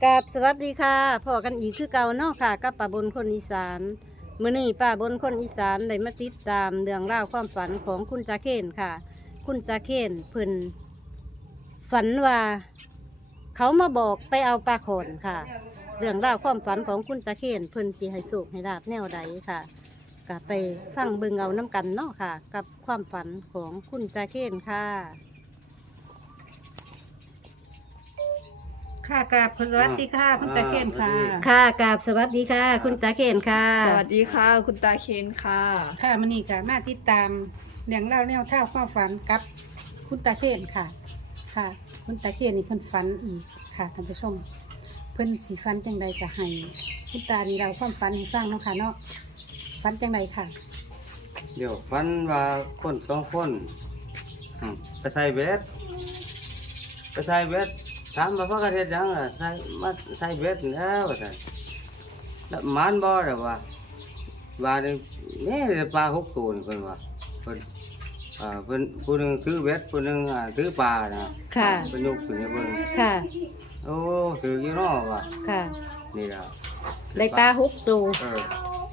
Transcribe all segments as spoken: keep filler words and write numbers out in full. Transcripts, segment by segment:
กับสวัสดีค่ะพอกันอีกคือเก่าเนาะค่ะกับป้าบนคนอีสานมื้อนี้ป้าบนคนอีสานได้มาติดตามเรื่องราวความฝันของคุณตาเคนค่ะ คุณตาเคนเพิ่นฝันว่า เขามาบอกไปเอาปลาโขนค่ะ เรื่องราวความฝันของคุณตาเคนเพิ่นสิให้สุขให้ลาบแนวใดค่ะก็ไปฟังเบิ่งเอาน้ำกันเนาะค่ะ กับความฝันของคุณตาเคนค่ะค่ะกราบสวัสดีค่ะคุณตาเคนค่ะค่ะกราบสวัสดีค่ะ คุณตาเคนค่ะสวัสดีค่ะ คุณตาเคนค่ะค่ะมันนี่ค่ะมาติดตามเรื่องเล่าแนวท่าความฝันกับคุณตาเคนค่ะ ค่ะ คุณตาเคนนี่เพิ่นฝันอีกค่ะท่านผู้ชม เพิ่นสีฝันจังใดจะให้คุณตานี่เราความฝันให้ฟังเนาะค่ะเนาะฝันจังใดค่ะเดี๋ยวฟันว่าคนสองคนอืมไปใส่เบ็ดไปใส่เบ็ดถามว่าพระกระเทศยังล่ะใส่มาใส่เบ็ดแล้วว่าซั่นแล้วหมันบ่ล่ะว่าว่านี่นี่ปลาหกตัวนี่เพิ่นว่าเพิ่นอ่าเพิ่นผู้หนึงถือเบ็ดผู้หนึงอ่าถือปลานะค่ะเพิ่นยกขึ้นให้เบิ่งค่ะโอ้ถืออยู่เนาะว่าค่ะนี่ล่ะได้ปลาหกตัวเออ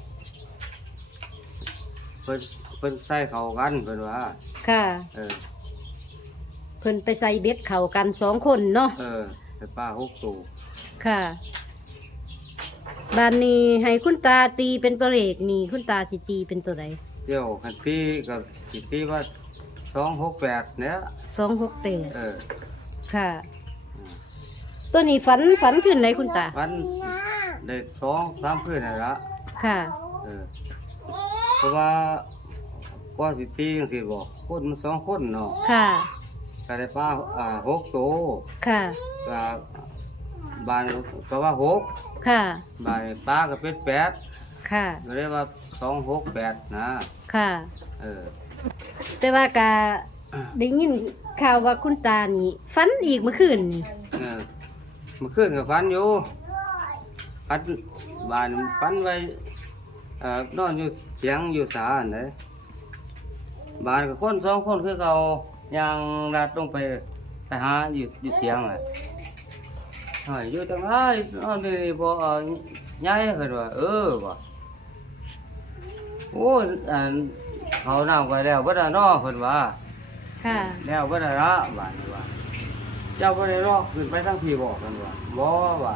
เพิ่นเพิ่นใส่เข้ากันเพิ่นว่าค่ะเออเพิ่นไปใส่เบ็ดเข่ากันสองคนเนาะเออไปปลาหกตัวค่ะบานนี้ให้คุณตาตีเป็นตัวเลขนี่คุณตาสิตีเป็นตัวใดเดี๋ยวคันตีกับสิตีว่าสองหกแปดเนี่ยสองหกเตเออค่ะ ตัวนี้ฝันฝันขึ้นไหนคุณตาวันได้สองสามคืนนี่นละค่ะเออเพราะว่าก็สิตีจังสิบอกคนมันสองคนเนาะค่ะก็ได้ปลาอ่าหกตัวค่ะก็บานก็ว่าหกค่ะบานปลาก็เป็นแปดค่ะก็ได้ว่าสองหกแปดนะค่ะเออแต่ว่ากาได้ยินข่าวว่าคุณตานี่ฝันอีกเมื่อคืนนี่เออเมื่อคืนก็ฟันอยู่ฟันบานฟันไว้เอ่อนอนอยู่เสียงอยู่ศาลเลยบานกับคนสองคนคือเขายางรัดลงไปไปหาอยู่อยู่เสียงแหละเฮ้ยอยู่จังไรนอนนี่บ่เอ่อย้ายเพิ่นว่าเออว่ะโอ้ยอันเขาน้ำก็แล้วบ่ได้นอเพิ่นว่าค่ะแล้วบ่ได้ละบานนี้ว่าเจ้าบ่ได้รอขึ้นไปทางพี่บอกกันว่าบ่ว่า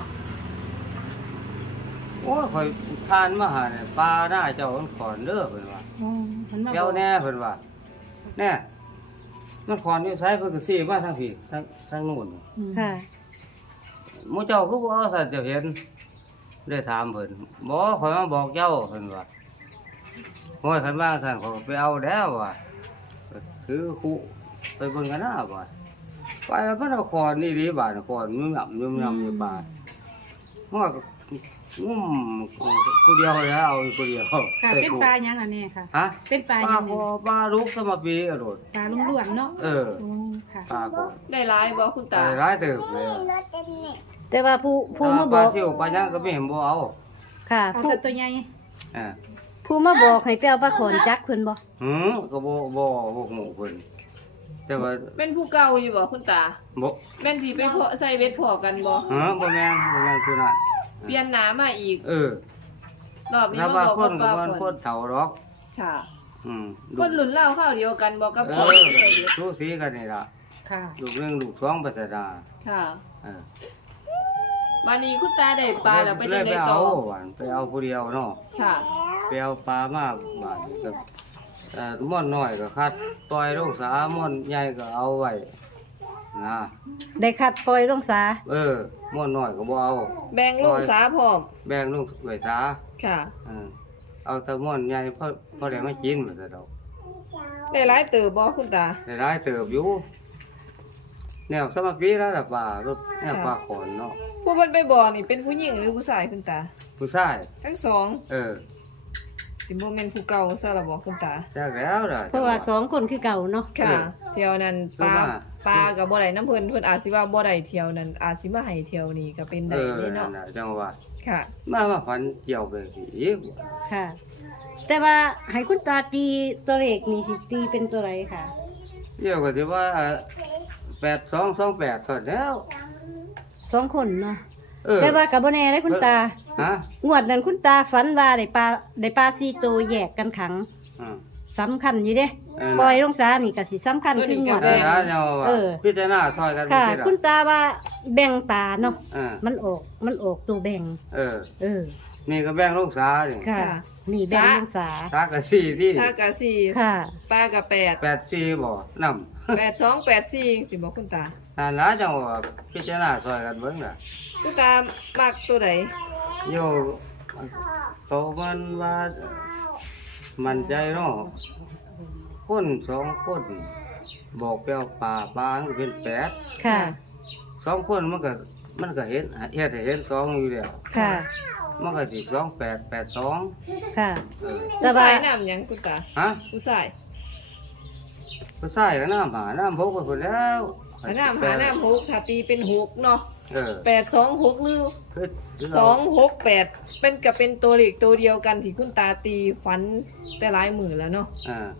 โอ้ยข่อยทานมาหาเนี่ยปลาหน้าเจ้ามันขอนเด้อเพิ่นว่าอ๋อเพิ่นมาเดี๋บยวอกแน่เพิ่นว่าแน่มันขอนอยู่ไสเพิ่นก็สิมาทางพี่ทางทางนู้นอืมค่ะหมู่เจ้าคือบ่เอาซั่นเจ้าเห็นได้ถามเพิ่นบ่ข่อยมาบอกเจ้าเพิ่นว่าโอ้ยคันว่าซั่นข่อยก็ไปเอาแล้วว่าก็ถือคู่ไปเบิ่งกันนะว่าไปแล้วมันเอาขอนนี่ดีบาดขอนยุ่มย่ำยุ่มย่ำอยู่บาดมันก็งุ่มผู้เดียวแล้วเอาอยู่ผู้เดียวค่ะเป็นปลาหยังอันนี้ค่ะฮะเป็นปลาปหลายังคนี่อปลาลูกสมปีอร่อยปลาลุ่มล้วนๆเนาะเออโอ้ค่ะปลาก่อนได้ร้ายบ่คุณตาตาร้ายเติบเลยแต่ว่าผู้ผู้มาปบลาอกซิวปลายังก็ไม่เห็นบ่เอาค่ะเอาผู้แต่ตัวใหญ่เออผู้มาบอกให้ไปเอาปลาโขนจักเพิ่นบ่หืมก็บ่บ่บ่หมู่เพิ่นแต่ว่าเป็นผู้เก่าอยู่บ่คุณตาบ่แม่นที่ไปเพาะใส่เวทพอกันบ่ฮะบ่แม่นบ่แม่นผู้นั้นเปลี่ยนหนามาอีกเออรอบนี้ถ้ามาว่าบอกคนก็เก่าบ่ๆคนเฒ่าหรอกค่ะอืมคนรุ่นเล่าข้าวเดียวกันบ่กับเอพ่ออที่ใส่เวทสูสีกันนี่ล่ะค่ะลูกเรื่องลูกสองปัสดาค่ะเออวันนี้คุณตาได้ปลาแล้วไปจังไปได๋เอาต่อหวานไปเอาผู้เดียวเนาะค่ะไปเอาปลามาบาดนี้ก็เอ่อม่อนน้อยก็คัดปล่อยลงสาม่อนใหญ่ก็เอาไว้นะได้คัดปล่อยลงสาเออม่อนน้อยก็บ่เอาแบ่งลูกสาพร้อมแบ่งลงไว้สาค่ะเออเอาแต่ม่อนใหญ่พอพอได้มากินมาซะดอกได้ร้ายเติบบ่คุณตาได้หลายเติบอยู่แนวสมัครปีแล้วล่ะป่ารถแนวปลาขอนเนาะผู้เพิ่นไปบอกนี่เป็นผู้หญิงหรือผู้ชายคุณตาผู้ชายทั้งสองเออสิบ่แม่นผู้เก่าซะล่ะบ่คุณตาจักแล้วล่ะเพราะว่าสองคนคือเก่าเนาะค่ะเที่ยวนั้นปลาคือว่าปลากับบ่ได้น้ำเพิ่นเพิ่นอาจสิว่าบ่ได้เที่ยวนั้นอาจสิมาให้เที่ยวนี้ก็เป็นเอได้อนี่นั่เนาะนน่ะจังว่าค่ะมามาฝันเกี่ยวไปสิอีกค่ะ แต่ว่าให้คุณตาตีตัวเลขนี่สิตีเป็นตัวไรค่ะเกี่ยวก็สิว่าแปดสองสองแปดเท่านั้นแล้วสองคนเนาะเเออแต่ว่ากับโบแน่ได้คุณตาฮะงวดนั้นคุณตาฝันว่าได้ปลาได้ปลาซีโตวแยกกันขังอืมสำคัญอยู่เด้เออปล่อยลงสานี่ก็สิสำคัญขึ้นงวดเอนี้อนะเจ้าว่าเออพิจารณาซอยกันค่ะบ่ได้คุณตาว่าแบ่งปลาเนาะเออมันออกมันออกตัวแบ่งเออเออนี่ก็แบ่งลูกสานี่ค่ะค่ะนี่แบ่งลงสาสากะสี่ที่ซากะสี่ค่ะป้ากะแปดแปดสี่บ่นำแปดสองแปดสี่สิบอกคุณตานั่นล่ะจังว่าพิจารณาซอยกันเบิ่งน่ะคุณตามักตัวใดโยเขามันว่ามันใจเนาะคนสองคนบอกไปเอาป่าป่ามันก็เป็นแปดค่ะสองคนมันก็มันก็เห็นเฮ็ดให้เห็นสองอยู่แล้วค่ะมันก็สิสองแปดแปดสองค่ะเออแต่ผู้ว่าชายน้ำหยังคุณตาฮะผู้ชายผู้ชายก็น้ำหาน้ำพกไปคนแล้วหาน้ำหาน้ำหกถ้าตีเป็นหกเนาะเออแปดสองหกหรือคือสองหกแปดเป็นกับเป็นตัวเลขตัวเดียวกันที่คุณตาตีฝันแต่หลายมือแล้วเนาะอ่า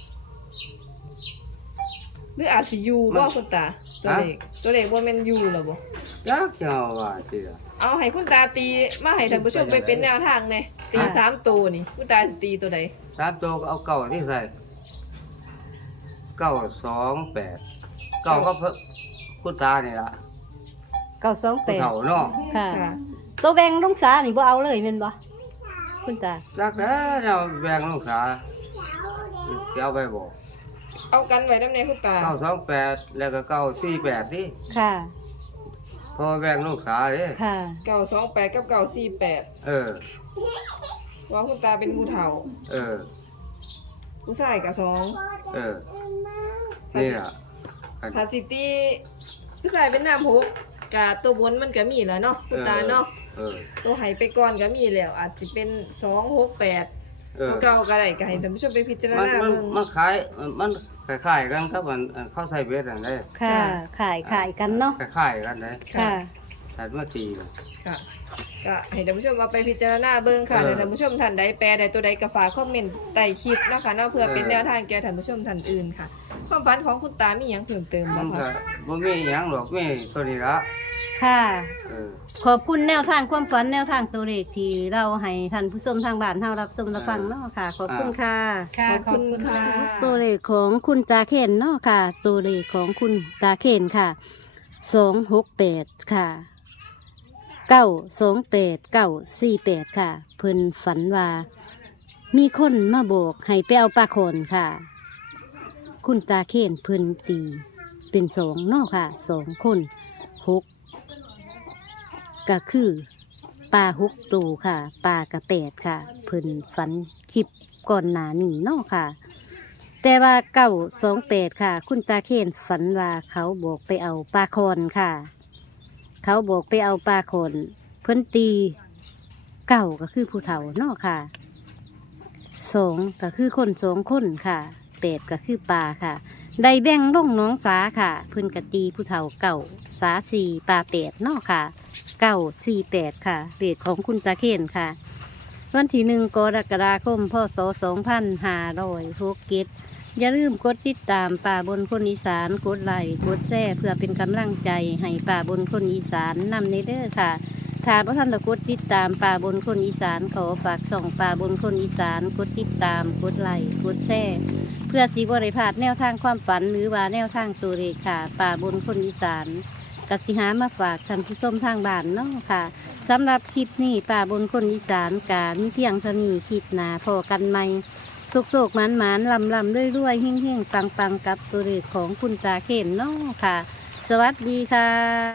หรืออาจสิอยูบ่คุณตาตัวเลขตัวเลขว่าแมันอยูหรอบ่จักเจ้าว่าสิล่ะเอาให้คุณตาตีมาให้ท่านผู้ชมไปเป็นแนวทางไงตีสามตัวนี่คุณตาสิตีตัวใดสามตัวก็เอาเก้าที่ใส่เก้าสองแปดเก้าก็เพิ่นคุณตานี่ล่ะเก้าสองแปผู้ดเฒ่าเนาะค่ะค่ะตัวแบ่งลงสานี่บ่เอาเลยแม่นบ่คุณตาจักแล้วเราแบ่งลูกสาวสิเอาไปบ่เอากันไว้น้ำในคุณตาเก้าสองแปดแล้วก็เก้าสี่แปดนี่ค่ะเพอแบ่งลูกสาวเด้ค่ะเก้าสองแปดกับเก้าสี่แปดเออว่าคุณตาเป็นผู้เฒ่าเออผู้ชายกับสองเออ นี่ล่ะอันพาซิตี้ผู้ชายเป็นน้ำหกกะตัวบนมันก็มีแล้วเนาะคุณตาเนาะเออตัวไห้ไปก่อนก็มีแล้ว อาจจะเป็นสองหกแปดเออตัวเก่าก็ได้ก็ให้ท่านผู้ชมไปพิจารมันณามันเบิ่งมันขายมันคล้ายๆกันครับมันอันเข้าใส่เบ็ดอันใดค่ะ ขายขายกันเนาะคล้ายๆกันเด้ค่ะแต่มาตีค่ะก็ให้ท่านผู้ชมเอาไปพิจารณาเบิ่งค่ะเออแต่ท่านผู้ชมท่านใดแปลใดตัวใดก็ฝากคอมเมนต์ใต้คลิปเนาะค่ะเนาะเพื่อเป็นเออแนวทางแก่ท่านผู้ชมท่านอื่นค่ะ ความฝันของคุณตามีหยังเพิ่มเติมมับ่นก็คะบ่มีหยังหรอกมีเท่านี้ละค่ะเออขอบคุณแนวทางความฝันแนวทางตัวเลขที่เราให้ท่านผู้ชมทางบ้านเฮารับชมรับฟังเนาะค่ะ ขอบคุณค่ะค่ะขอบคุณขอบค่ะตัวเลขของคุณตาเคนเนาะค่ะ ตัวเลขของคุณตาเคนค่ะสองหกแปดค่ะเก้าสองแปดเก้าสี่แปดค่ะ เพิ่นฝันว่า มีคนมาโบกให้ไปเอาปลาโคนค่ะ คุณตาเคนเพิ่นตี เป็นสองเนาะค่ะสองคนหกก็คือปลาหกตัวค่ะปลากระแปดค่ะ เพิ่นฝันคลิปก่อนหน้านี้เนาะค่ะ แต่ว่าเก้าสองแปดค่ะ คุณตาเคนฝันว่าเขาบอกไปเอาปลาคอนค่ะ เขาบอกไปเอาปลาคอนเพิ่นตีเก้าก็คือผู้เฒ่าเนาะค่ะสองก็คือคนสองคนค่ะแปดก็คือปลาค่ะ ได้แบ่งลงหน้องสาค่ะ เพิ่นกตีผู้เฒ่าเก่าสาสี่ปลาแปดเนาะค่ะเก้าสี่แปดค่ะเลขของคุณตาเคนค่ะ วันที่หนึ่งกรกฎาคมพศสองพันห้าร้อยหกสิบอย่าลืมกดติดตามป่าบนคนอีสานกดไลค์กดแชร์เพื่อเป็นกำลังใจให้ป่าบนคนอีสานนำในเด้อค่ะ ถ้าพระท่านได้กดติดตามป่าบนคนอีสานขอฝากส่องป่าบนคนอีสานกดติดตามกดไลค์กดแชร์เพื่อสีบริพลาดแนวทางความฝันหรือว่าแนวทางตัวเลขค่ะ ป่าบนคนอีสานกสิหามาฝากท่านผู้ชมทางบ้านเนาะค่ะสำหรับคลิปนี้ป่าบนคนอีสานกามีเพียงเท่านี้คลิปหนาพอกันใหม่โศกโศกหมานหมานลำลำด้วยด้วยเฮี้ยงเฮี้ยงปังปังกับตัวเลขของคุณตาเข็มเนาะค่ะ สวัสดีค่ะ